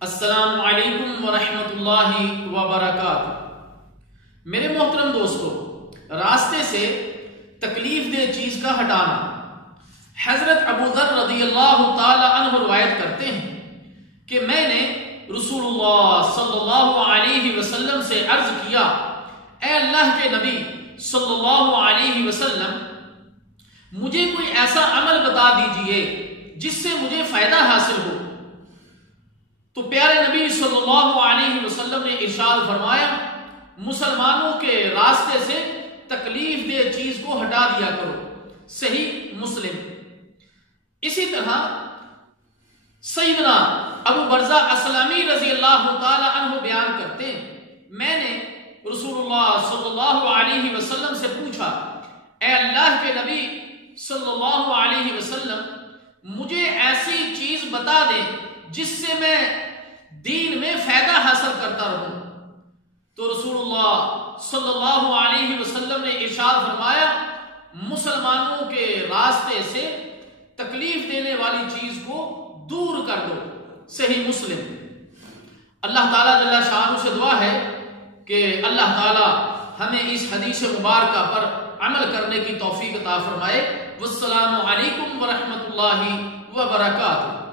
السلام علیکم ورحمۃ اللہ وبرکاتہ۔ میرے محترم دوستو، راستے سے تکلیف دہ چیز کا ہٹانا۔ حضرت ابو ذر رضی اللہ تعالی عنہ روایت کرتے ہیں کہ میں نے رسول اللہ صلی اللہ علیہ وسلم سے عرض کیا، اے اللہ کے نبی صلی اللہ علیہ وسلم، مجھے کوئی ایسا عمل بتا دیجئے جس سے مجھے فائدہ حاصل ہو۔ تو پیارے نبی صلی اللہ علیہ وسلم نے ارشاد فرمایا، مسلمانوں کے راستے سے تکلیف دہ چیز کو ہٹا دیا کرو۔ صحیح مسلم۔ اسی طرح سیدنا ابو برزہ اسلمی رضی اللہ تعالی عنہ بیان کرتے ہیں، میں نے رسول اللہ صلی اللہ علیہ وسلم سے پوچھا، اے اللہ کے نبی صلی اللہ علیہ وسلم، مجھے ایسی چیز بتا دیں جس سے میں دین میں فائدہ حاصل کرتا رہوں۔ تو رسول اللہ صلی اللہ علیہ وسلم نے ارشاد فرمایا، مسلمانوں کے راستے سے تکلیف دینے والی چیز کو دور کر دو۔ صحیح مسلم۔ اللہ تعالیٰ جل شانہ سے دعا ہے کہ اللہ تعالیٰ ہمیں اس حدیث مبارکہ پر عمل کرنے کی توفیق عطا فرمائے۔ والسلام علیکم ورحمۃ اللہ وبرکاتہ۔